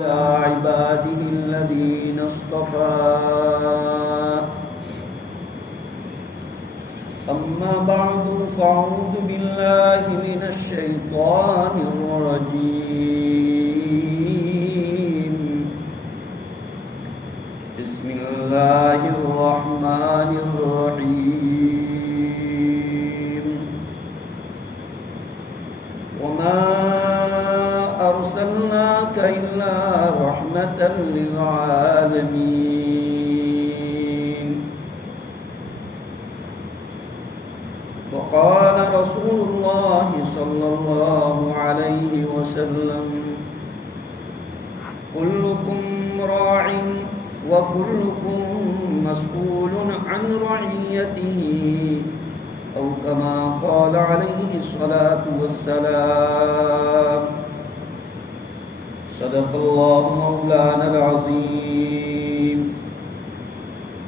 عباده الذين اصطفى أما بعد فأعوذ بالله من الشيطان الرجيم بسم الله الرحمن الرحيم وما أرسلناك إلا رحمة للعالمين وقال رسول الله صلى الله عليه وسلم كلكم راع وكلكم مسؤول عن رعيته أو كما قال عليه الصلاة والسلام صدق الله مولانا العظيم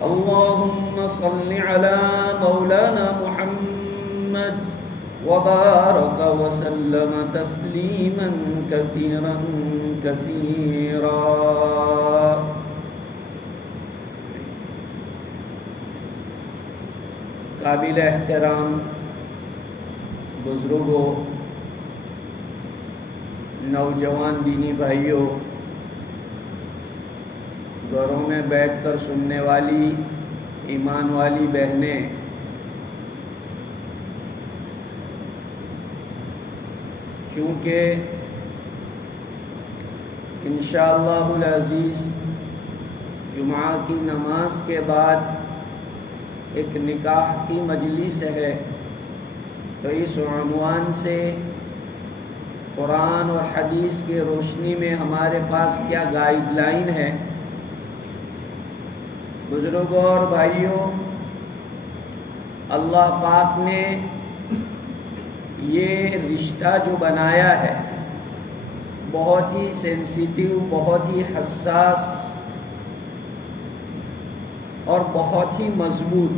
اللهم صل على مولانا محمد وبارك وسلم تسليما كثيرا كثيرا قابل احترام بزرگوں، نوجوان دینی بھائیوں، گھروں میں بیٹھ کر سننے والی ایمان والی بہنیں، چونکہ انشاءاللہ العزیز جمعہ کی نماز کے بعد ایک نکاح کی مجلس ہے، تو اس عنوان سے قرآن اور حدیث کی روشنی میں ہمارے پاس کیا گائیڈ لائن ہے؟ بزرگوں اور بھائیوں، اللہ پاک نے یہ رشتہ جو بنایا ہے بہت ہی سینسیٹیو، بہت ہی حساس اور بہت ہی مضبوط۔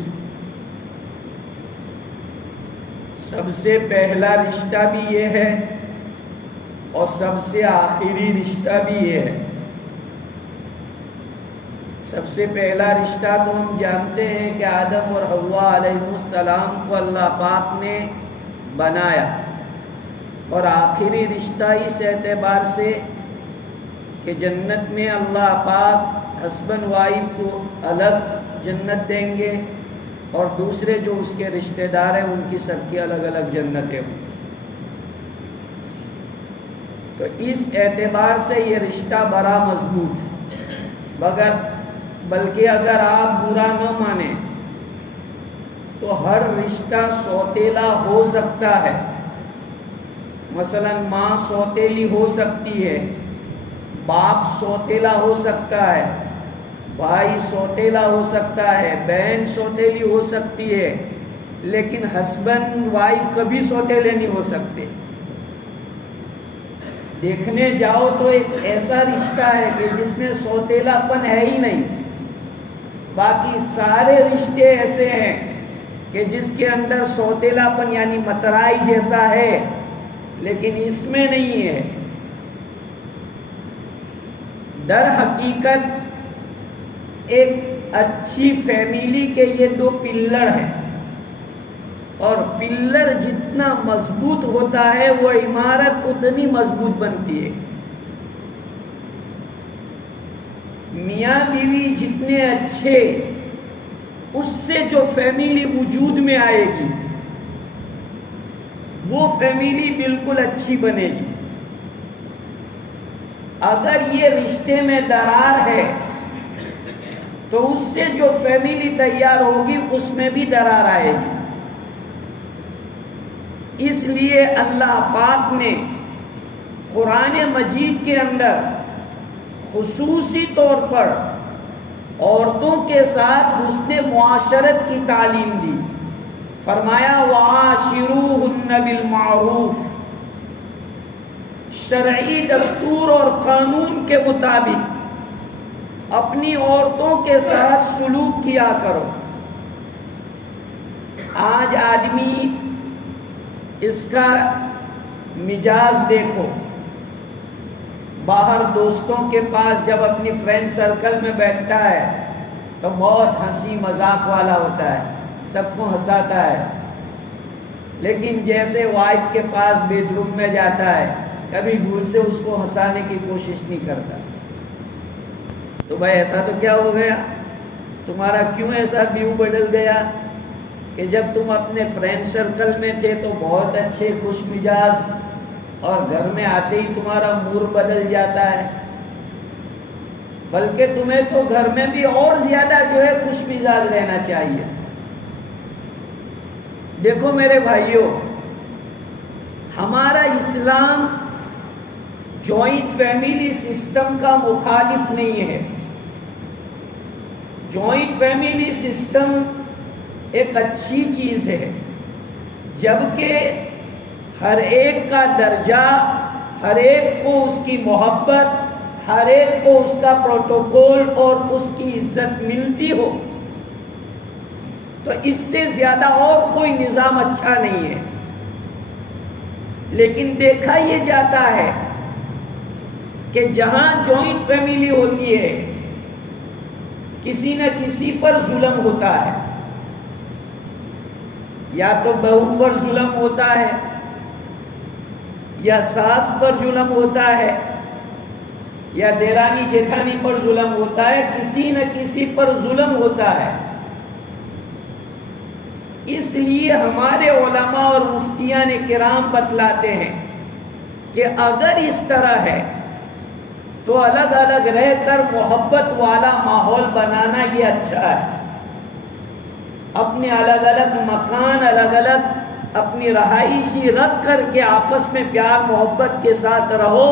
سب سے پہلا رشتہ بھی یہ ہے اور سب سے آخری رشتہ بھی یہ ہے۔ سب سے پہلا رشتہ تو ہم جانتے ہیں کہ آدم اور حوا علیہ السلام کو اللہ پاک نے بنایا، اور آخری رشتہ اس اعتبار سے کہ جنت میں اللہ پاک ہسبینڈ وائف کو الگ جنت دیں گے اور دوسرے جو اس کے رشتہ دار ہیں ان کی سب کی الگ الگ جنتیں ہوں۔ تو اس اعتبار سے یہ رشتہ بڑا مضبوط ہے، بلکہ اگر آپ برا نہ مانیں تو ہر رشتہ سوتیلا ہو سکتا ہے۔ مثلا ماں سوتیلی ہو سکتی ہے، باپ سوتیلا ہو سکتا ہے، بھائی سوتیلا ہو سکتا ہے، بہن سوتیلی ہو سکتی ہے، لیکن ہسبینڈ وائف کبھی سوتیلے نہیں ہو سکتے۔ دیکھنے جاؤ تو ایک ایسا رشتہ ہے کہ جس میں سوتیلا پن ہے ہی نہیں، باقی سارے رشتے ایسے ہیں کہ جس کے اندر سوتیلا پن یعنی مترائی جیسا ہے، لیکن اس میں نہیں ہے۔ در حقیقت ایک اچھی فیملی کے یہ دو پلر ہیں، اور پلر جتنا مضبوط ہوتا ہے وہ عمارت اتنی مضبوط بنتی ہے۔ میاں بیوی جتنے اچھے، اس سے جو فیملی وجود میں آئے گی وہ فیملی بالکل اچھی بنے گی۔ اگر یہ رشتے میں درار ہے تو اس سے جو فیملی تیار ہوگی اس میں بھی درار آئے گی۔ اس لیے اللہ پاک نے قرآن مجید کے اندر خصوصی طور پر عورتوں کے ساتھ حسن معاشرت کی تعلیم دی۔ فرمایا وَعَاشِرُوهُنَّ بِالْمَعْرُوفِ، شرعی دستور اور قانون کے مطابق اپنی عورتوں کے ساتھ سلوک کیا کرو۔ آج آدمی اس کا مزاج دیکھو، باہر دوستوں کے پاس جب اپنی فرینڈ سرکل میں بیٹھتا ہے تو بہت ہنسی مذاق والا ہوتا ہے، سب کو ہنساتا ہے، لیکن جیسے وائف کے پاس بیڈ روم میں جاتا ہے کبھی بھول سے اس کو ہنسانے کی کوشش نہیں کرتا۔ تو بھائی ایسا تو کیا ہو گیا؟ تمہارا کیوں ایسا ویو بدل گیا کہ جب تم اپنے فرینڈ سرکل میں تھے تو بہت اچھے خوش مزاج، اور گھر میں آتے ہی تمہارا موڈ بدل جاتا ہے؟ بلکہ تمہیں تو گھر میں بھی اور زیادہ جو ہے خوش مزاج رہنا چاہیے۔ دیکھو میرے بھائیوں، ہمارا اسلام جوائنٹ فیملی سسٹم کا مخالف نہیں ہے۔ جوائنٹ فیملی سسٹم ایک اچھی چیز ہے، جبکہ ہر ایک کا درجہ، ہر ایک کو اس کی محبت، ہر ایک کو اس کا پروٹوکول اور اس کی عزت ملتی ہو، تو اس سے زیادہ اور کوئی نظام اچھا نہیں ہے۔ لیکن دیکھا یہ جاتا ہے کہ جہاں جوائنٹ فیملی ہوتی ہے کسی نہ کسی پر ظلم ہوتا ہے، یا تو بہو پر ظلم ہوتا ہے، یا ساس پر ظلم ہوتا ہے، یا دیرانی جیٹھانی پر ظلم ہوتا ہے، کسی نہ کسی پر ظلم ہوتا ہے۔ اس لیے ہمارے علماء اور مفتیان کرام بتلاتے ہیں کہ اگر اس طرح ہے تو الگ الگ رہ کر محبت والا ماحول بنانا یہ اچھا ہے۔ اپنے الگ الگ مکان، الگ الگ اپنی رہائشی رکھ کر کے آپس میں پیار محبت کے ساتھ رہو۔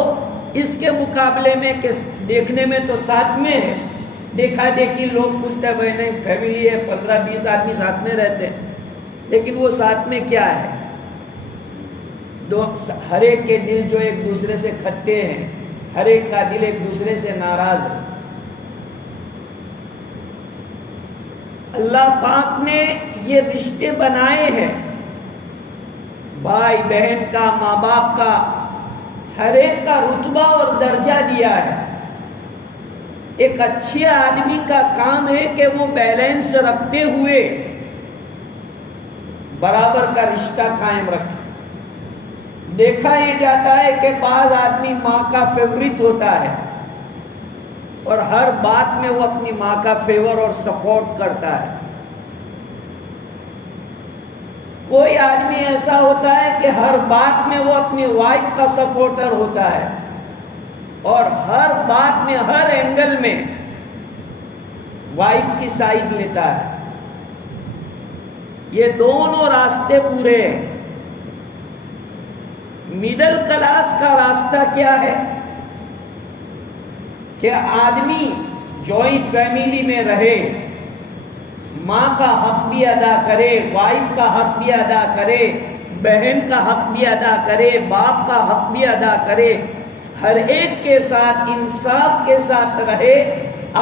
اس کے مقابلے میں کہ دیکھنے میں تو ساتھ میں ہے، دیکھا دیکھی لوگ پوچھتے ہیں نہیں فیملی ہے 15-20 آدمی ساتھ میں رہتے ہیں، لیکن وہ ساتھ میں کیا ہے؟ ہر ایک کے دل جو ایک دوسرے سے کھٹے ہیں، ہر ایک کا دل ایک دوسرے سے ناراض ہے۔ اللہ پاک نے یہ رشتے بنائے ہیں، بھائی بہن کا، ماں باپ کا، ہر ایک کا رتبہ اور درجہ دیا ہے۔ ایک اچھے آدمی کا کام ہے کہ وہ بیلنس رکھتے ہوئے برابر کا رشتہ قائم رکھے۔ دیکھا یہ جاتا ہے کہ بعض آدمی ماں کا فیورٹ ہوتا ہے اور ہر بات میں وہ اپنی ماں کا فیور اور سپورٹ کرتا ہے۔ کوئی آدمی ایسا ہوتا ہے کہ ہر بات میں وہ اپنی وائف کا سپورٹر ہوتا ہے اور ہر بات میں، ہر اینگل میں وائف کی سائیڈ لیتا ہے۔ یہ دونوں راستے پورے ہیں۔ مڈل کلاس کا راستہ کیا ہے کہ آدمی جوائنٹ فیملی میں رہے، ماں کا حق بھی ادا کرے، وائف کا حق بھی ادا کرے، بہن کا حق بھی ادا کرے، باپ کا حق بھی ادا کرے، ہر ایک کے ساتھ انصاف کے ساتھ رہے۔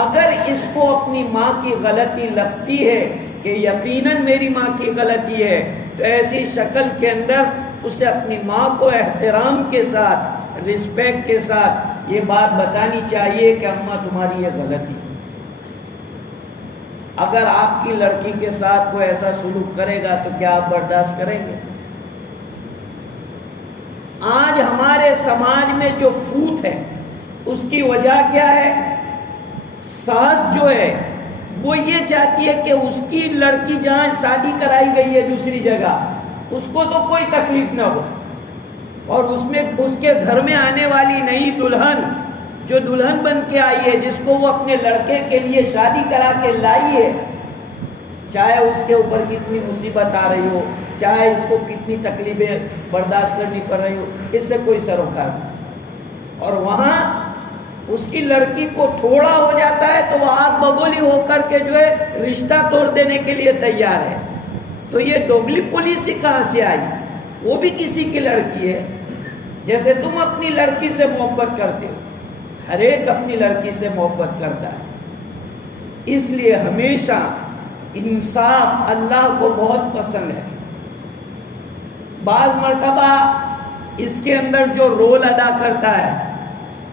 اگر اس کو اپنی ماں کی غلطی لگتی ہے کہ یقیناً میری ماں کی غلطی ہے، تو ایسی شکل کے اندر اسے اپنی ماں کو احترام کے ساتھ، رسپیکٹ کے ساتھ یہ بات بتانی چاہیے کہ اماں تمہاری یہ غلطی ہے۔ اگر آپ کی لڑکی کے ساتھ کوئی ایسا سلوک کرے گا تو کیا آپ برداشت کریں گے؟ آج ہمارے سماج میں جو فوت ہے اس کی وجہ کیا ہے؟ ساس جو ہے وہ یہ چاہتی ہے کہ اس کی لڑکی جہاں شادی کرائی گئی ہے دوسری جگہ، اس کو تو کوئی تکلیف نہ ہو، اور اس کے گھر میں آنے والی نئی دلہن جو دلہن بن کے آئی ہے، جس کو وہ اپنے لڑکے کے لیے شادی کرا کے لائی ہے، چاہے اس کے اوپر کتنی مصیبت آ رہی ہو، چاہے اس کو کتنی تکلیفیں برداشت کرنی پڑ رہی ہو، اس سے کوئی سروکار نہیں۔ اور وہاں اس کی لڑکی کو تھوڑا ہو جاتا ہے تو وہ آگ بگولی ہو کر کے جو ہے رشتہ توڑ دینے کے لیے تیار ہے۔ تو یہ دوگلی پالیسی کہاں سے آئی؟ وہ بھی کسی کی لڑکی ہے، جیسے تم اپنی لڑکی سے محبت کرتے ہو، ہر ایک اپنی لڑکی سے محبت کرتا ہے۔ اس لیے ہمیشہ انصاف اللہ کو بہت پسند ہے۔ بعض مرتبہ اس کے اندر جو رول ادا کرتا ہے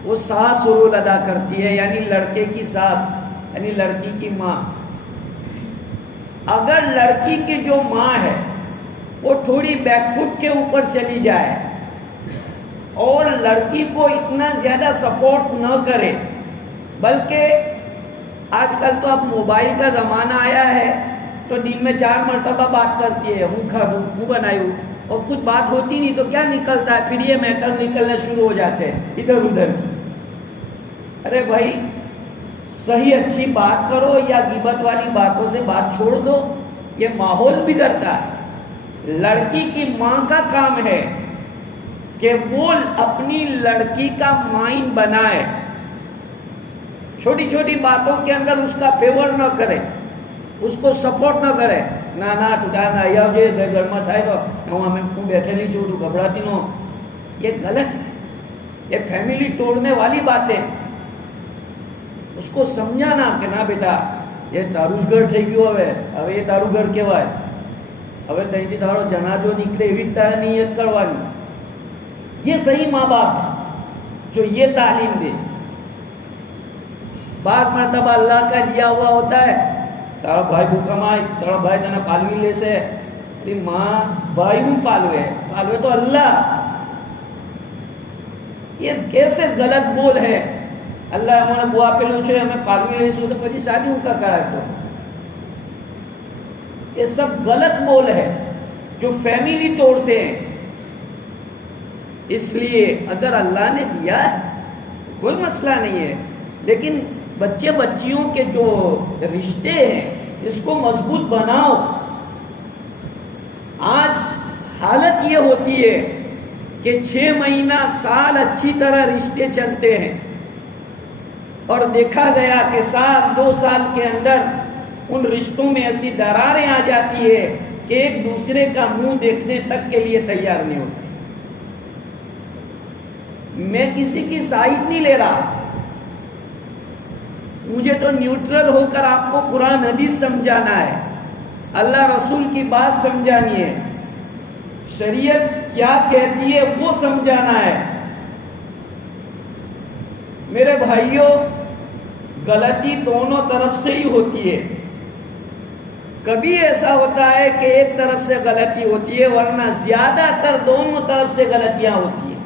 وہ ساس رول ادا کرتی ہے، یعنی لڑکے کی ساس، یعنی لڑکی کی ماں۔ اگر لڑکی کی جو ماں ہے وہ تھوڑی بیک فٹ کے اوپر چلی جائے اور لڑکی کو اتنا زیادہ سپورٹ نہ کرے، بلکہ آج کل تو اب موبائل کا زمانہ آیا ہے تو دن میں 4 مرتبہ بات کرتی ہے، منہ کھا منہ بنائی ہوں، اور کچھ بات ہوتی نہیں تو کیا نکلتا ہے، پھر یہ میٹر نکلنا شروع ہو جاتے ہیں ادھر ادھر کی۔ ارے بھائی صحیح اچھی بات کرو یا غیبت والی باتوں سے بات چھوڑ دو، یہ ماحول بگڑتا ہے۔ لڑکی کی ماں کا کام ہے کہ وہ اپنی لڑکی کا مائنڈ بنائے، چھوٹی چھوٹی باتوں کے اندر اس کا فیور نہ کرے، اس کو سپورٹ نہ کرے۔ نانا ٹوٹانا یا جو گھر میں تھا تو ہمیں بیٹھے نہیں چھوڑوں گھبراتی نو، یہ غلط ہے، یہ فیملی توڑنے والی باتیں۔ اس کو سمجھانا کہ نا بیٹا یہ તારું જ ઘર થઈ ગયું, હવે એ તારું ઘર કહેવાય, હવે ત્યાંથી તારો જનાજો નીકળે એવી તારે નિયત કરવાની۔ یہ صحیح ماں باپ ہے جو یہ تعلیم دے۔ بعض مرتبہ اللہ کا دیا ہوا ہوتا ہے، تارا بھائی کو کمائے، تارا بھائی تنا پالوی لے سے، ماں بھائی ہوں پالوے تو اللہ۔ یہ کیسے غلط بول ہے، اللہ ہمیں بوا پہ لوچے ہمیں پالوی لے سے تو کچھ شادی ان کا کرا تو یہ سب غلط بول ہے جو فیملی توڑتے ہیں۔ اس لیے اگر اللہ نے دیا ہے کوئی مسئلہ نہیں ہے، لیکن بچے بچیوں کے جو رشتے ہیں اس کو مضبوط بناؤ۔ آج حالت یہ ہوتی ہے کہ 6 مہینہ سال اچھی طرح رشتے چلتے ہیں اور دیکھا گیا کہ 1-2 سال کے اندر ان رشتوں میں ایسی دراریں آ جاتی ہے کہ ایک دوسرے کا منہ دیکھنے تک کے لیے تیار نہیں ہوتے۔ میں کسی کی سائیڈ نہیں لے رہا، مجھے تو نیوٹرل ہو کر آپ کو قرآن حدیث سمجھانا ہے، اللہ رسول کی بات سمجھانی ہے، شریعت کیا کہتی ہے وہ سمجھانا ہے۔ میرے بھائیوں غلطی دونوں طرف سے ہی ہوتی ہے، کبھی ایسا ہوتا ہے کہ ایک طرف سے غلطی ہوتی ہے، ورنہ زیادہ تر دونوں طرف سے غلطیاں ہوتی ہیں۔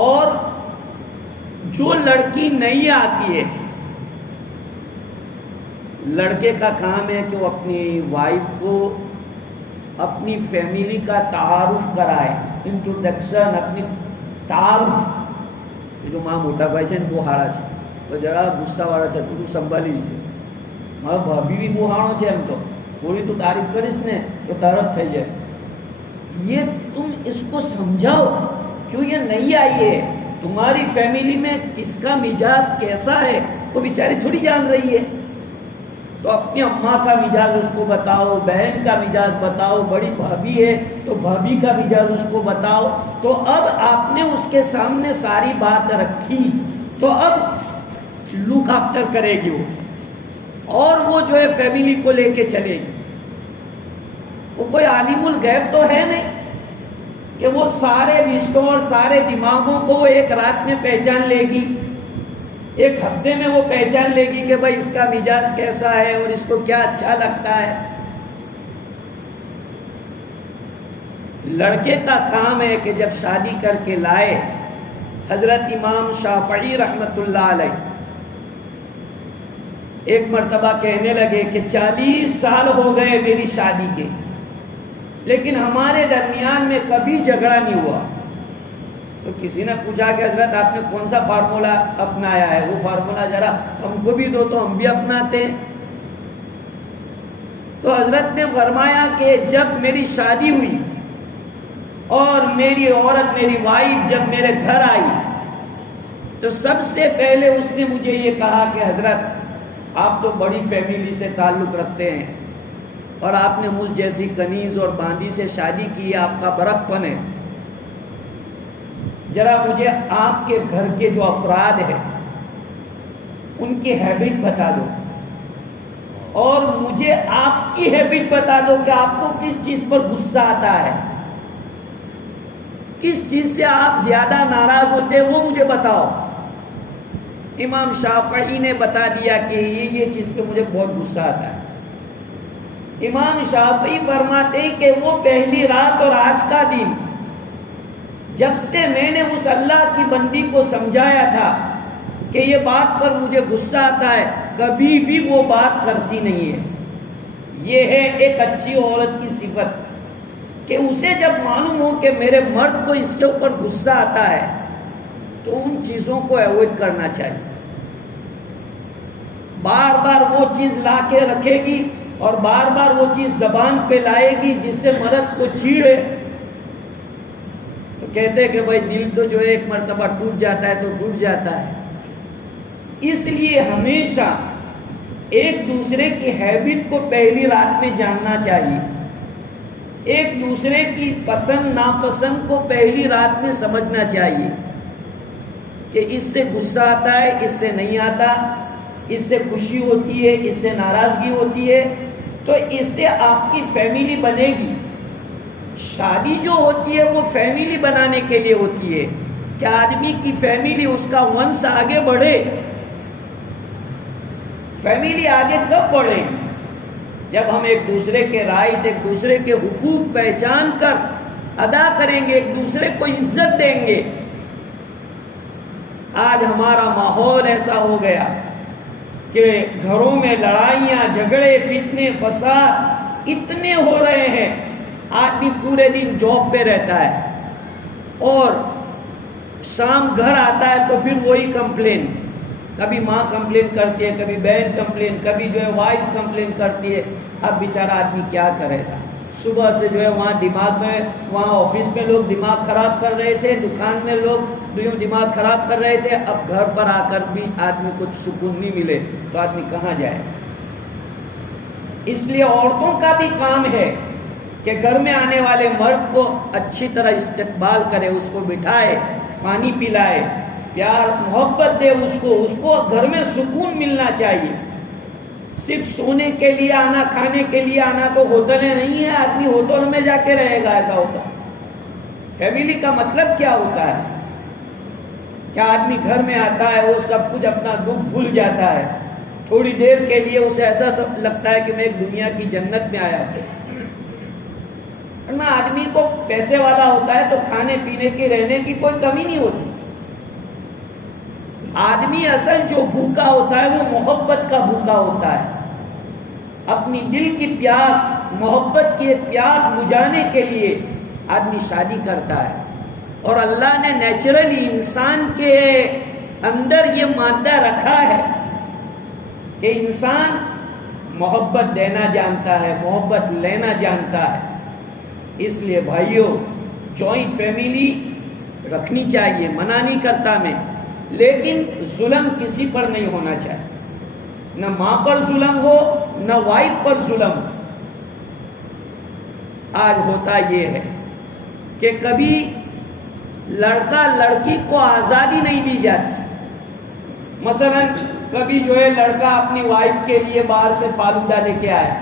اور جو لڑکی نہیں آتی ہے، لڑکے کا کام ہے کہ وہ اپنی وائف کو اپنی فیملی کا تعارف کرائے، انٹروڈکشن، اپنی تعارف۔ جو ماں موٹا بھائی છે ને બહુ સારા છે, તો જરા ગુસ્સાવાળા છે, તું સંભાળી છે, મારો ભાભી બી બહુ સારો છે, એમ તો થોડી તું તારીફ કરીશ ને તો તરત થઈ જાય। یہ تم اس کو سمجھاؤ، کیوں یہ نہیں آئی ہے، تمہاری فیملی میں کس کا مزاج کیسا ہے وہ بیچاری تھوڑی جان رہی ہے، تو اپنی اماں کا مزاج اس کو بتاؤ، بہن کا مزاج بتاؤ، بڑی بھابھی ہے تو بھابھی کا مزاج اس کو بتاؤ۔ تو اب آپ نے اس کے سامنے ساری بات رکھی تو اب لک آفٹر کرے گی وہ، اور وہ جو ہے فیملی کو لے کے چلے گی۔ وہ کوئی عالم الغیب تو ہے نہیں کہ وہ سارے رشتوں اور سارے دماغوں کو وہ ایک رات میں پہچان لے گی، ایک ہفتے میں وہ پہچان لے گی کہ بھائی اس کا مزاج کیسا ہے اور اس کو کیا اچھا لگتا ہے۔ لڑکے کا کام ہے کہ جب شادی کر کے لائے، حضرت امام شافعی رحمت اللہ علیہ ایک مرتبہ کہنے لگے کہ 40 سال ہو گئے میری شادی کے، لیکن ہمارے درمیان میں کبھی جھگڑا نہیں ہوا۔ تو کسی نے پوچھا کہ حضرت آپ نے کون سا فارمولا اپنایا ہے، وہ فارمولا ذرا ہم کو بھی دو تو ہم بھی اپناتے ہیں۔ تو حضرت نے فرمایا کہ جب میری شادی ہوئی اور میری عورت، میری وائف جب میرے گھر آئی تو سب سے پہلے اس نے مجھے یہ کہا کہ حضرت آپ تو بڑی فیملی سے تعلق رکھتے ہیں اور آپ نے مجھ جیسی کنیز اور باندی سے شادی کی، آپ کا برق پن ہے، ذرا مجھے آپ کے گھر کے جو افراد ہیں ان کی ہیبٹ بتا دو، اور مجھے آپ کی ہیبٹ بتا دو کہ آپ کو کس چیز پر غصہ آتا ہے۔ کس چیز سے آپ زیادہ ناراض ہوتے ہیں وہ مجھے بتاؤ. امام شافعی نے بتا دیا کہ یہ چیز پہ مجھے بہت غصہ آتا ہے. امام شافعی فرماتے ہیں کہ وہ پہلی رات اور آج کا دن جب سے میں نے اس اللہ کی بندی کو سمجھایا تھا کہ یہ بات پر مجھے غصہ آتا ہے، کبھی بھی وہ بات کرتی نہیں ہے. یہ ہے ایک اچھی عورت کی صفت کہ اسے جب معلوم ہو کہ میرے مرد کو اس کے اوپر غصہ آتا ہے تو ان چیزوں کو ایوائڈ کرنا چاہیے. بار بار وہ چیز لا کے رکھے گی اور بار بار وہ چیز زبان پہ لائے گی جس سے مرد کو چیڑے تو کہتے ہیں کہ بھائی دل تو جو ایک مرتبہ ٹوٹ جاتا ہے تو ٹوٹ جاتا ہے. اس لیے ہمیشہ ایک دوسرے کی ہیبٹ کو پہلی رات میں جاننا چاہیے. ایک دوسرے کی پسند ناپسند کو پہلی رات میں سمجھنا چاہیے کہ اس سے غصہ آتا ہے، اس سے نہیں آتا، اس سے خوشی ہوتی ہے، اس سے ناراضگی ہوتی ہے. تو اس سے آپ کی فیملی بنے گی. شادی جو ہوتی ہے وہ فیملی بنانے کے لیے ہوتی ہے کہ آدمی کی فیملی اس کا ونش آگے بڑھے. فیملی آگے کب بڑھے گی؟ جب ہم ایک دوسرے کے رائٹ، ایک دوسرے کے حقوق پہچان کر ادا کریں گے، ایک دوسرے کو عزت دیں گے. آج ہمارا ماحول ایسا ہو گیا کہ گھروں میں لڑائیاں، جھگڑے، فتنے، فساد اتنے ہو رہے ہیں. آدمی پورے دن جاب پہ رہتا ہے اور شام گھر آتا ہے تو پھر وہی کمپلین. کبھی ماں کمپلین کرتی ہے، کبھی بہن کمپلین، کبھی جو ہے وائف کمپلین کرتی ہے. اب بیچارہ آدمی کیا کرے گا؟ صبح سے جو ہے وہاں دماغ میں، وہاں آفس میں لوگ دماغ خراب کر رہے تھے، دکان میں لوگ دماغ خراب کر رہے تھے. اب گھر پر آ کر بھی آدمی کو سکون نہیں ملے تو آدمی کہاں جائے؟ اس لیے عورتوں کا بھی کام ہے کہ گھر میں آنے والے مرد کو اچھی طرح استقبال کرے، اس کو بٹھائے، پانی پلائے، پیار محبت دے اس کو گھر میں سکون ملنا چاہیے. صرف سونے کے لیے آنا، کھانے کے لیے آنا تو ہوٹلیں نہیں ہیں. آدمی ہوٹل میں جا کے رہے گا؟ ایسا ہوتا؟ فیملی کا مطلب کیا ہوتا ہے؟ کیا آدمی گھر میں آتا ہے وہ سب کچھ اپنا دکھ بھول جاتا ہے، تھوڑی دیر کے لیے اسے ایسا لگتا ہے کہ میں ایک دنیا کی جنت میں آیا ہوں. آدمی کو پیسے والا ہوتا ہے تو کھانے پینے کی، رہنے کی کوئی کمی نہیں ہوتی. آدمی اصل جو بھوکا ہوتا ہے وہ محبت کا بھوکا ہوتا ہے. اپنی دل کی پیاس، محبت کی ایک پیاس بجھانے کے لیے آدمی شادی کرتا ہے. اور اللہ نے نیچرلی انسان کے اندر یہ مادہ رکھا ہے کہ انسان محبت دینا جانتا ہے، محبت لینا جانتا ہے. اس لیے بھائیوں، جوائنٹ فیملی رکھنی چاہیے، منع نہیں کرتا میں، لیکن ظلم کسی پر نہیں ہونا چاہیے. نہ ماں پر ظلم ہو، نہ وائف پر ظلم. آج ہوتا یہ ہے کہ کبھی لڑکا لڑکی کو آزادی نہیں دی جاتی. مثلا کبھی جو ہے لڑکا اپنی وائف کے لیے باہر سے فالودہ لے کے آیا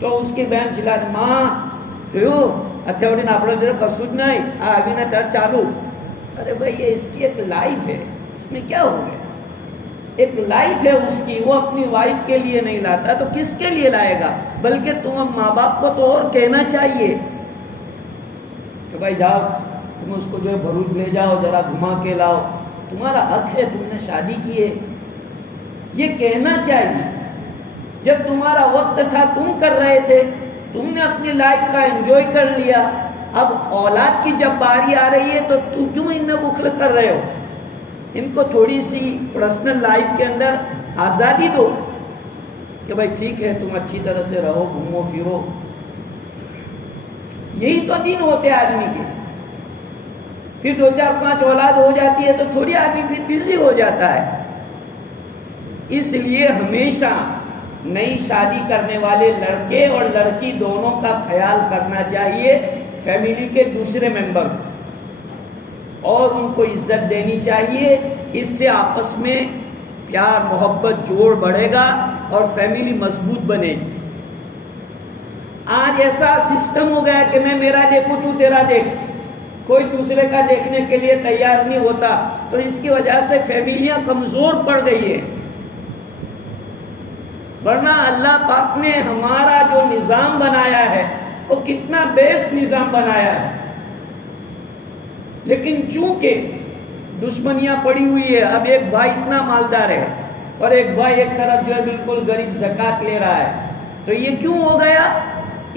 تو اس کی بہن چلا دی، ماں جو اتنے اپنا جو کسود نہیں ابھی نہ چالو. ارے بھائی یہ اس کی ایک لائف ہے، اس میں کیا ہو گیا؟ ایک لائف ہے اس کی، وہ اپنی وائف کے لیے نہیں لاتا تو کس کے لیے لائے گا؟ بلکہ تم ماں باپ کو تو اور کہنا چاہیے کہ بھائی جاؤ تم اس کو جو ہے بھروچ لے جاؤ، ذرا گھما کے لاؤ، تمہارا حق ہے، تم نے شادی کی ہے. یہ کہنا چاہیے. جب تمہارا وقت تھا تم کر رہے تھے، تم نے اپنی لائف کا انجوائے کر لیا. اب اولاد کی جب باری آ رہی ہے تو تم کیوں ان میں بخل کر رہے ہو؟ ان کو تھوڑی سی پرسنل لائف کے اندر آزادی دو کہ بھائی ٹھیک ہے تم اچھی طرح سے رہو، گھومو پھرو. یہی تو دن ہوتے آدمی کے. پھر 2-4-5 اولاد ہو جاتی ہے تو تھوڑی آدمی پھر بزی ہو جاتا ہے. اس لیے ہمیشہ نئی شادی کرنے والے لڑکے اور لڑکی دونوں کا خیال کرنا چاہیے فیملی کے دوسرے ممبر کو، اور ان کو عزت دینی چاہیے. اس سے آپس میں پیار محبت جوڑ بڑھے گا اور فیملی مضبوط بنے گی. آج ایسا سسٹم ہو گیا کہ میں میرا دیکھوں تو تیرا دیکھ. کوئی دوسرے کا دیکھنے کے لیے تیار نہیں ہوتا. تو اس کی وجہ سے فیملیاں کمزور پڑ گئی ہے. ورنہ اللہ پاک نے ہمارا جو نظام بنایا ہے وہ کتنا بیسٹ نظام بنایا ہے. لیکن چونکہ دشمنیاں پڑی ہوئی ہے، اب ایک بھائی اتنا مالدار ہے اور ایک بھائی ایک طرف جو ہے بالکل غریب زکوٰۃ لے رہا ہے. تو یہ کیوں ہو گیا؟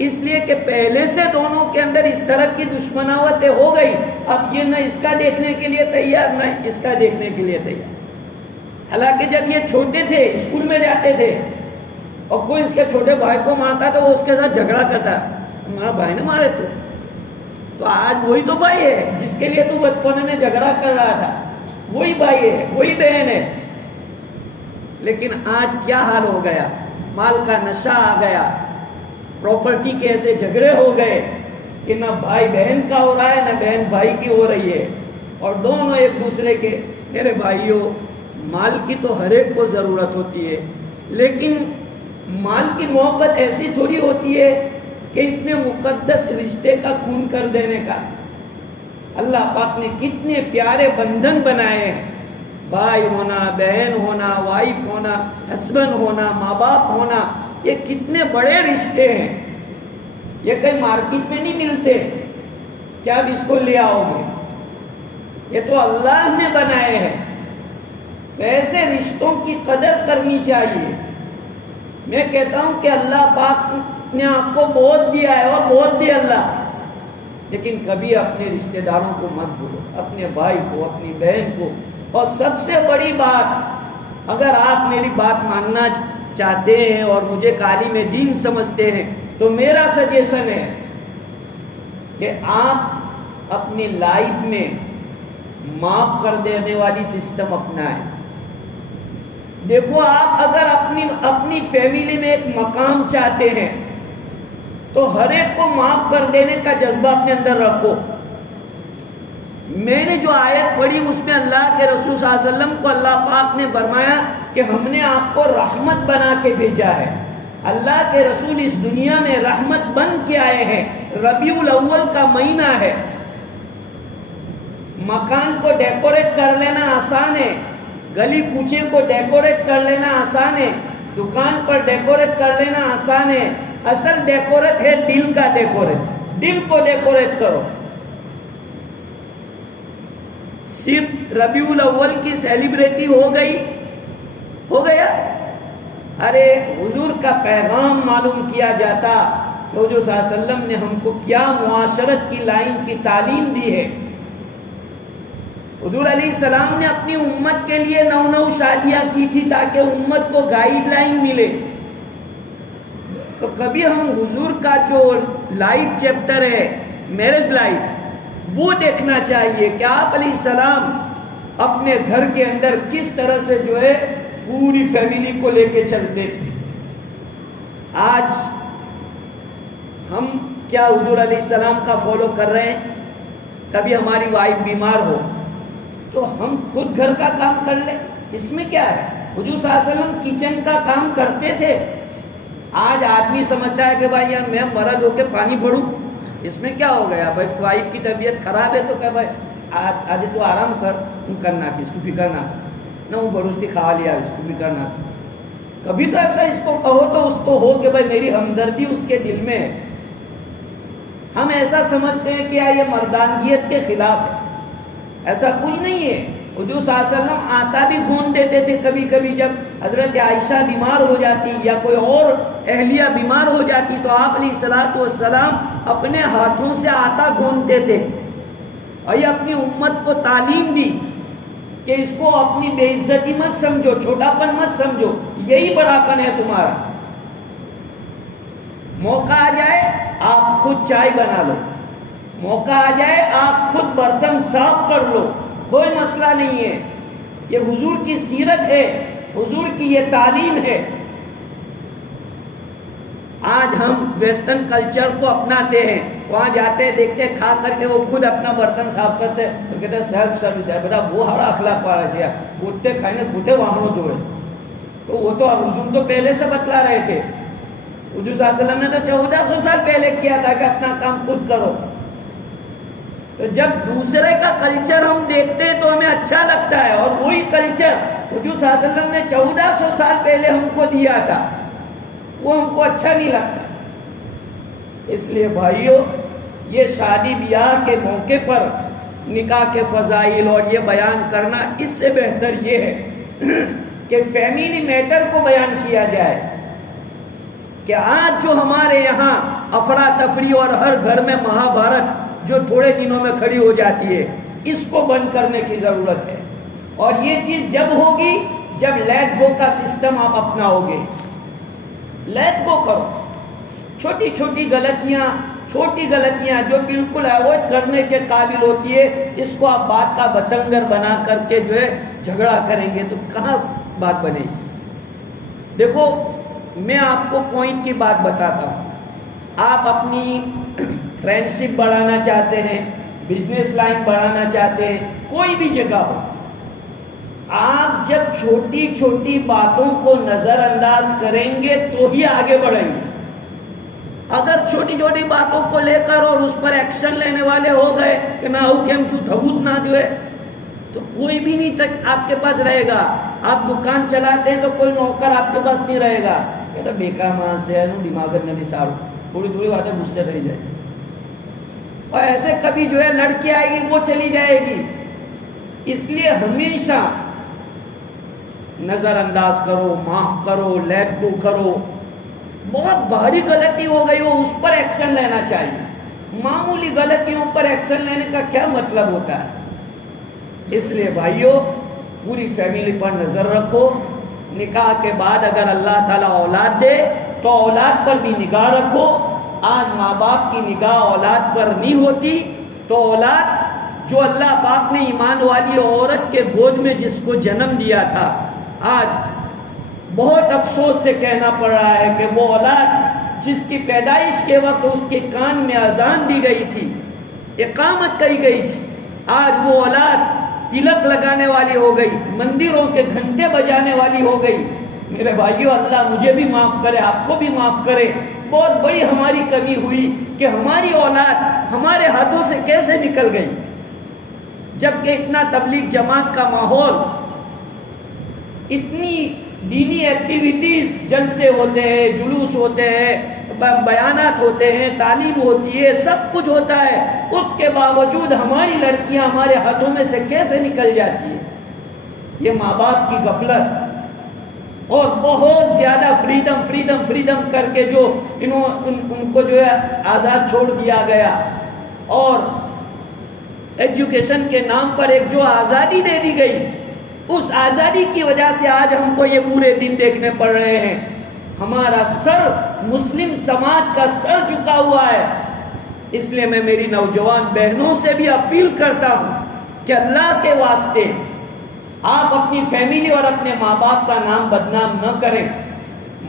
اس لیے کہ پہلے سے دونوں کے اندر اس طرح کی دشمناوتیں ہو گئی. اب یہ نہ اس کا دیکھنے کے لیے تیار نہ اس کا دیکھنے کے لیے تیار. حالانکہ جب یہ چھوٹے تھے اسکول میں جاتے تھے اور کوئی اس کے چھوٹے بھائی کو مارتا تو وہ اس کے ساتھ جھگڑا کرتا، ہمارا بھائی نے مارے تو آج وہی تو بھائی ہے جس کے لیے تو بچپن میں جھگڑا کر رہا تھا. وہی بھائی ہے، وہی بہن ہے. لیکن آج کیا حال ہو گیا؟ مال کا نشہ آ گیا، پراپرٹی کے ایسے جھگڑے ہو گئے کہ نہ بھائی بہن کا ہو رہا ہے نہ بہن بھائی کی ہو رہی ہے، اور دونوں ایک دوسرے کے. میرے بھائیوں، مال کی تو ہر ایک کو ضرورت ہوتی ہے، لیکن مال کی محبت ایسی تھوڑی ہوتی ہے کہ اتنے مقدس رشتے کا خون کر دینے کا. اللہ پاک نے کتنے پیارے بندھن بنائے ہیں. بھائی ہونا، بہن ہونا، وائف ہونا، ہسبینڈ ہونا، ماں باپ ہونا، یہ کتنے بڑے رشتے ہیں. یہ کہیں مارکیٹ میں نہیں ملتے کیا اب اس کو لے آؤ گے. یہ تو اللہ نے بنائے ہیں. ایسے رشتوں کی قدر کرنی چاہیے. میں کہتا ہوں کہ اللہ پاک نے آپ کو بہت دیا ہے اور بہت دیا اللہ، لیکن کبھی اپنے رشتہ داروں کو مت بھولو، اپنے بھائی کو، اپنی بہن کو. اور سب سے بڑی بات، اگر آپ میری بات ماننا چاہتے ہیں اور مجھے عالم دین سمجھتے ہیں تو میرا سجیشن ہے کہ آپ اپنی لائف میں معاف کر دینے والی سسٹم اپنائیں. دیکھو، آپ اگر اپنی فیملی میں ایک مقام چاہتے ہیں تو ہر ایک کو معاف کر دینے کا جذبہ اپنے اندر رکھو. میں نے جو آیت پڑھی اس میں اللہ کے رسول صلی اللہ علیہ وسلم کو اللہ پاک نے فرمایا کہ ہم نے آپ کو رحمت بنا کے بھیجا ہے. اللہ کے رسول اس دنیا میں رحمت بن کے آئے ہیں. ربیع الاول کا مہینہ ہے. مکان کو ڈیکوریٹ کر لینا آسان ہے، گلی کوچے کو ڈیکوریٹ کر لینا آسان ہے، دکان پر ڈیکوریٹ کر لینا آسان ہے. اصل ڈیکوریٹ ہے دل کا ڈیکوریٹ. دل کو ڈیکوریٹ کرو. صرف ربیع الاول کی سیلیبریٹی ہو گیا. ارے حضور کا پیغام معلوم کیا جاتا. حضور صلی اللہ علیہ وسلم نے ہم کو کیا معاشرت کی لائن کی تعلیم دی ہے. حضور علیہ السلام نے اپنی امت کے لیے 9 شادیاں کی تھی تاکہ امت کو گائیڈ لائن ملے. تو کبھی ہم حضور کا جو لائف چیپٹر ہے میرج لائف وہ دیکھنا چاہیے کہ آپ علیہ السلام اپنے گھر کے اندر کس طرح سے جو ہے پوری فیملی کو لے کے چلتے تھے. آج ہم کیا حضور علیہ السلام کا فالو کر رہے ہیں؟ کبھی ہماری وائف بیمار ہو تو ہم خود گھر کا کام کر لیں، اس میں کیا ہے؟ حضور صلی اللہ علیہ وسلم کچن کا کام کرتے تھے. آج آدمی سمجھتا ہے کہ بھائی یار میں مرد ہو کے پانی بھروں، اس میں کیا ہو گیا؟ بھائی وائف کی طبیعت خراب ہے تو کہ بھائی آج تو آرام کر، کرنا کہ اس کو فکر نہ نہ وہ بروستی کھا لیا، اس کو فکر نہ. کبھی تو ایسا اس کو کہو تو اس کو ہو کہ بھائی میری ہمدردی اس کے دل میں ہے. ہم ایسا سمجھتے ہیں کہ یہ مردانگیت کے خلاف ہے. ایسا کچھ نہیں ہے. حضور صلی اللہ علیہ وسلم آٹا بھی گوندھ دیتے تھے. کبھی کبھی جب حضرت عائشہ بیمار ہو جاتی یا کوئی اور اہلیہ بیمار ہو جاتی تو آپ علیہ الصلوۃ والسلام اپنے ہاتھوں سے آٹا گوندھتے تھے. اور یہ اپنی امت کو تعلیم دی کہ اس کو اپنی بے عزتی مت سمجھو، چھوٹا پن مت سمجھو، یہی بڑا پن ہے تمہارا. موقع آ جائے آپ خود چائے بنا لو، موقع آ جائے آپ خود برتن صاف کر لو، کوئی مسئلہ نہیں ہے. یہ حضور کی سیرت ہے، حضور کی یہ تعلیم ہے. آج ہم ویسٹرن کلچر کو اپناتے ہیں، وہاں جاتے دیکھتے کھا کر کے وہ خود اپنا برتن صاف کرتے تو کہتے ہیں سیلف سروس ہے. بیٹا وہ ہڑا اخلاق والا ہے، بوٹے کھائیں گے بوٹے وہاں دھوئے. تو وہ تو حضور تو پہلے سے بتلا رہے تھے. حضور صلی اللہ علیہ وسلم نے تو 1400 سال پہلے کیا تھا کہ اپنا کام خود کرو. تو جب دوسرے کا کلچر ہم دیکھتے ہیں تو ہمیں اچھا لگتا ہے، اور وہی کلچر حضور صلی اللہ علیہ وسلم نے 1400 سال پہلے ہم کو دیا تھا، وہ ہم کو اچھا نہیں لگتا۔ اس لیے بھائیو، یہ شادی بیاہ کے موقع پر نکاح کے فضائل اور یہ بیان کرنا، اس سے بہتر یہ ہے کہ فیملی میٹر کو بیان کیا جائے کہ آج جو ہمارے یہاں افراتفری اور ہر گھر میں مہابھارت جو تھوڑے دنوں میں کھڑی ہو جاتی ہے، اس کو بند کرنے کی ضرورت ہے۔ اور یہ چیز جب ہوگی جب لیٹ گو کا سسٹم آپ اپناؤ گے۔ لیٹ گو کرو، چھوٹی چھوٹی غلطیاں جو بالکل اوائڈ کرنے کے قابل ہوتی ہے، اس کو آپ بات کا بتنگر بنا کر کے جو ہے جھگڑا کریں گے تو کہاں بات بنے گی۔ دیکھو، میں آپ کو پوائنٹ کی بات بتاتا ہوں۔ آپ اپنی فرینڈشپ بڑھانا چاہتے ہیں، بزنس لائن بڑھانا چاہتے ہیں، کوئی بھی جگہ ہو، آپ جب چھوٹی چھوٹی باتوں کو نظر انداز کریں گے تو ہی آگے بڑھیں گے۔ اگر چھوٹی چھوٹی باتوں کو لے کر اور اس پر ایکشن لینے والے ہو گئے کہ نہ ہو کیم کیوں تھوت نہ جو ہے، تو کوئی بھی نہیں تک آپ کے پاس رہے گا۔ آپ دکان چلاتے ہیں تو کوئی نوکر آپ کے پاس نہیں رہے گا، کہتا بیکار ماں سے ہے دماغ میں سارو، تھوڑی تھوڑی باتیں غصے رہ جائے گی۔ اور ایسے کبھی جو ہے لڑکی آئے گی وہ چلی جائے گی۔ اس لیے ہمیشہ نظر انداز کرو، معاف کرو، لیٹ گو کرو۔ بہت بھاری غلطی ہو گئی ہو اس پر ایکشن لینا چاہیے، معمولی غلطیوں پر ایکشن لینے کا کیا مطلب ہوتا ہے۔ اس لیے بھائیو، پوری فیملی پر نظر رکھو۔ نکاح کے بعد اگر اللہ تعالیٰ اولاد دے تو اولاد پر بھی نگاہ رکھو۔ آج ماں باپ کی نگاہ اولاد پر نہیں ہوتی تو اولاد جو اللہ پاک نے ایمان والی عورت کے گود میں جس کو جنم دیا تھا، آج بہت افسوس سے کہنا پڑ رہا ہے کہ وہ اولاد جس کی پیدائش کے وقت اس کے کان میں اذان دی گئی تھی، اقامت کہی گئی تھی، آج وہ اولاد تلک لگانے والی ہو گئی، مندروں کے گھنٹے بجانے والی ہو گئی۔ میرے بھائیو، اللہ مجھے بھی معاف کرے، آپ کو بھی معاف کرے۔ بہت بڑی ہماری کمی ہوئی کہ ہماری اولاد ہمارے ہاتھوں سے کیسے نکل گئی، جبکہ اتنا تبلیغ جماعت کا ماحول، اتنی دینی ایکٹیویٹیز، جلسے ہوتے ہیں، جلوس ہوتے ہیں، بیانات ہوتے ہیں، تعلیم ہوتی ہے، سب کچھ ہوتا ہے، اس کے باوجود ہماری لڑکیاں ہمارے ہاتھوں میں سے کیسے نکل جاتی ہیں؟ یہ ماں باپ کی غفلت، اور بہت زیادہ فریڈم کر کے جو ان کو جو ہے آزاد چھوڑ دیا گیا، اور ایجوکیشن کے نام پر ایک جو آزادی دے دی گئی، اس آزادی کی وجہ سے آج ہم کو یہ پورے دن دیکھنے پڑ رہے ہیں۔ ہمارا سر، مسلم سماج کا سر جھکا ہوا ہے۔ اس لیے میں میری نوجوان بہنوں سے بھی اپیل کرتا ہوں کہ اللہ کے واسطے آپ اپنی فیملی اور اپنے ماں باپ کا نام بدنام نہ کریں۔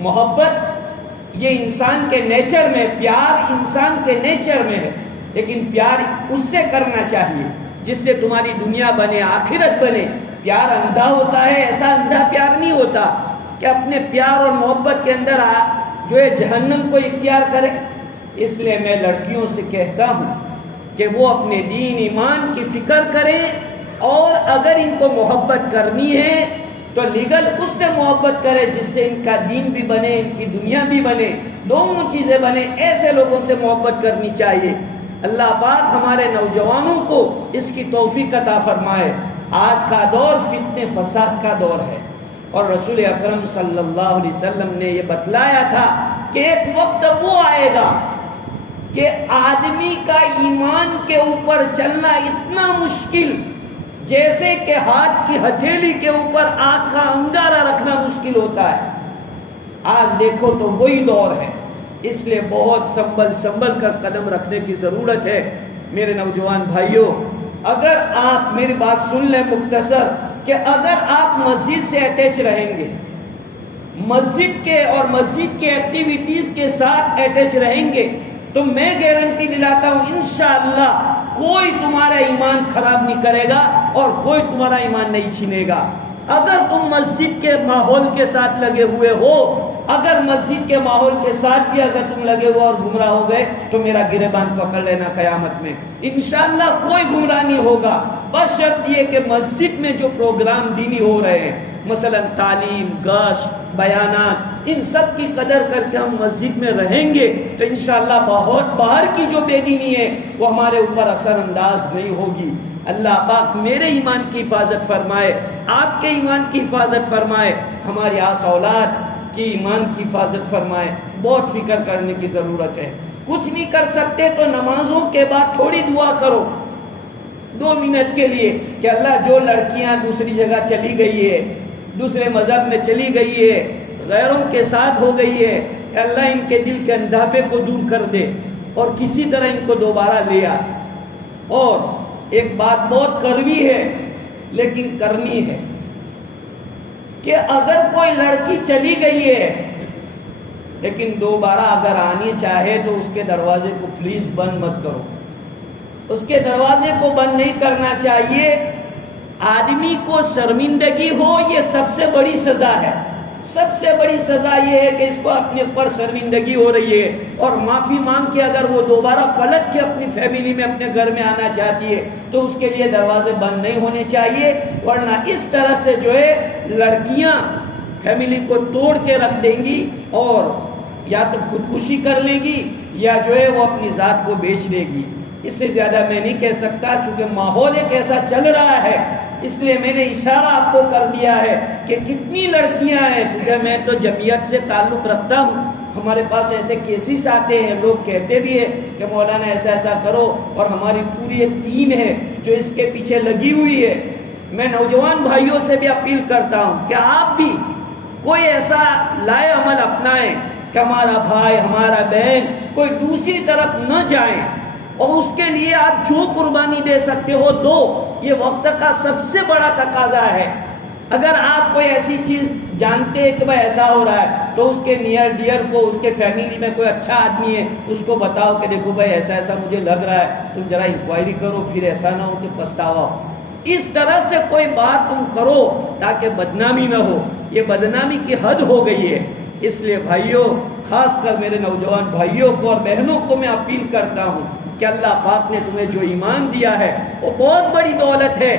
محبت یہ انسان کے نیچر میں، پیار انسان کے نیچر میں ہے، لیکن پیار اس سے کرنا چاہیے جس سے تمہاری دنیا بنے، آخرت بنے۔ پیار اندھا ہوتا ہے، ایسا اندھا پیار نہیں ہوتا کہ اپنے پیار اور محبت کے اندر جو ہے جہنم کو اختیار کرے۔ اس لیے میں لڑکیوں سے کہتا ہوں کہ وہ اپنے دین ایمان کی فکر کریں، اور اگر ان کو محبت کرنی ہے تو لیگل اس سے محبت کرے جس سے ان کا دین بھی بنے، ان کی دنیا بھی بنے، دونوں چیزیں بنے۔ ایسے لوگوں سے محبت کرنی چاہیے۔ اللہ پاک ہمارے نوجوانوں کو اس کی توفیق عطا فرمائے۔ آج کا دور فتنے فساد کا دور ہے، اور رسول اکرم صلی اللہ علیہ وسلم نے یہ بتلایا تھا کہ ایک وقت وہ آئے گا کہ آدمی کا ایمان کے اوپر چلنا اتنا مشکل جیسے کہ ہاتھ کی ہتھیلی کے اوپر آگ کا انگارہ رکھنا مشکل ہوتا ہے۔ آج دیکھو تو وہی دور ہے۔ اس لیے بہت سنبھل کر قدم رکھنے کی ضرورت ہے۔ میرے نوجوان بھائیوں، اگر آپ میری بات سن لیں مختصر، کہ اگر آپ مسجد سے اٹیچ رہیں گے، مسجد کے اور مسجد کی ایکٹیویٹیز کے ساتھ اٹیچ رہیں گے، تو میں گارنٹی دلاتا ہوں انشاءاللہ کوئی تمہارا ایمان خراب نہیں کرے گا اور کوئی تمہارا ایمان نہیں چھینے گا۔ اگر تم مسجد کے ماحول کے ساتھ لگے ہوئے ہو اگر مسجد کے ماحول کے ساتھ بھی اگر تم لگے ہو اور گمراہ ہو گئے تو میرا گریبان پکڑ لینا قیامت میں، انشاءاللہ کوئی گمراہ نہیں ہوگا، بس شرط یہ کہ مسجد میں جو پروگرام دینی ہو رہے ہیں، مثلا تعلیم، گشت، بیانات، ان سب کی قدر کر کے ہم مسجد میں رہیں گے تو انشاءاللہ باہر کی جو بے دینی ہے وہ ہمارے اوپر اثر انداز نہیں ہوگی۔ اللہ پاک میرے ایمان کی حفاظت فرمائے، آپ کے ایمان کی حفاظت فرمائے، ہماری آس اولاد کی ایمان کی حفاظت فرمائے۔ بہت فکر کرنے کی ضرورت ہے، کچھ نہیں کر سکتے تو نمازوں کے بعد تھوڑی دعا کرو 2 منٹ کے لیے کہ اللہ جو لڑکیاں دوسری جگہ چلی گئی ہے، دوسرے مذہب میں چلی گئی ہے، غیروں کے ساتھ ہو گئی ہے، اللہ ان کے دل کے اندھاپے کو دور کر دے اور کسی طرح ان کو دوبارہ لے آ۔ اور ایک بات بہت کڑوی ہے لیکن کرنی ہے کہ اگر کوئی لڑکی چلی گئی ہے لیکن دوبارہ اگر آنی چاہے تو اس کے دروازے کو پلیز بند مت کرو، اس کے دروازے کو بند نہیں کرنا چاہیے۔ آدمی کو شرمندگی ہو یہ سب سے بڑی سزا ہے، سب سے بڑی سزا یہ ہے کہ اس کو اپنے پر شرمندگی ہو رہی ہے اور معافی مانگ کے اگر وہ دوبارہ پلٹ کے اپنی فیملی میں اپنے گھر میں آنا چاہتی ہے تو اس کے لیے دروازے بند نہیں ہونے چاہیے، ورنہ اس طرح سے جو ہے لڑکیاں فیملی کو توڑ کے رکھ دیں گی اور یا تو خودکشی کر لیں گی یا جو ہے وہ اپنی ذات کو بیچ دے گی۔ اس سے زیادہ میں نہیں کہہ سکتا چونکہ ماحول ایک ایسا چل رہا ہے، اس لیے میں نے اشارہ آپ کو کر دیا ہے کہ کتنی لڑکیاں ہیں، کیونکہ میں تو جمعیت سے تعلق رکھتا ہوں، ہمارے پاس ایسے کیسز آتے ہیں، لوگ کہتے بھی ہیں کہ مولانا ایسا ایسا کرو، اور ہماری پوری ایک ٹیم ہے جو اس کے پیچھے لگی ہوئی ہے۔ میں نوجوان بھائیوں سے بھی اپیل کرتا ہوں کہ آپ بھی کوئی ایسا لائے عمل اپنائیں کہ ہمارا بھائی ہمارا بہن کوئی دوسری طرف نہ جائیں، اور اس کے لیے آپ جو قربانی دے سکتے ہو دو، یہ وقت کا سب سے بڑا تقاضا ہے۔ اگر آپ کوئی ایسی چیز جانتے ہیں کہ بھائی ایسا ہو رہا ہے تو اس کے نیئر ڈیئر کو، اس کے فیملی میں کوئی اچھا آدمی ہے اس کو بتاؤ کہ دیکھو بھائی ایسا ایسا مجھے لگ رہا ہے، تم ذرا انکوائری کرو، پھر ایسا نہ ہو کہ پچھتاوا ہو۔ اس طرح سے کوئی بات تم کرو تاکہ بدنامی نہ ہو، یہ بدنامی کی حد ہو گئی ہے۔ اس لیے بھائیوں، خاص کر میرے نوجوان بھائیوں کو اور بہنوں کو میں اپیل کرتا ہوں کہ اللہ پاک نے تمہیں جو ایمان دیا ہے وہ بہت بڑی دولت ہے،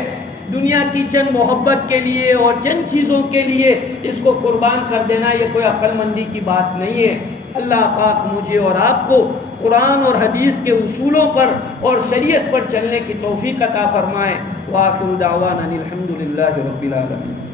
دنیا کی چند محبت کے لیے اور چند چیزوں کے لیے اس کو قربان کر دینا یہ کوئی عقل مندی کی بات نہیں ہے۔ اللہ پاک مجھے اور آپ کو قرآن اور حدیث کے اصولوں پر اور شریعت پر چلنے کی توفیق عطا فرمائے۔ وآخر دعوانا الحمد للہ رب العالمین۔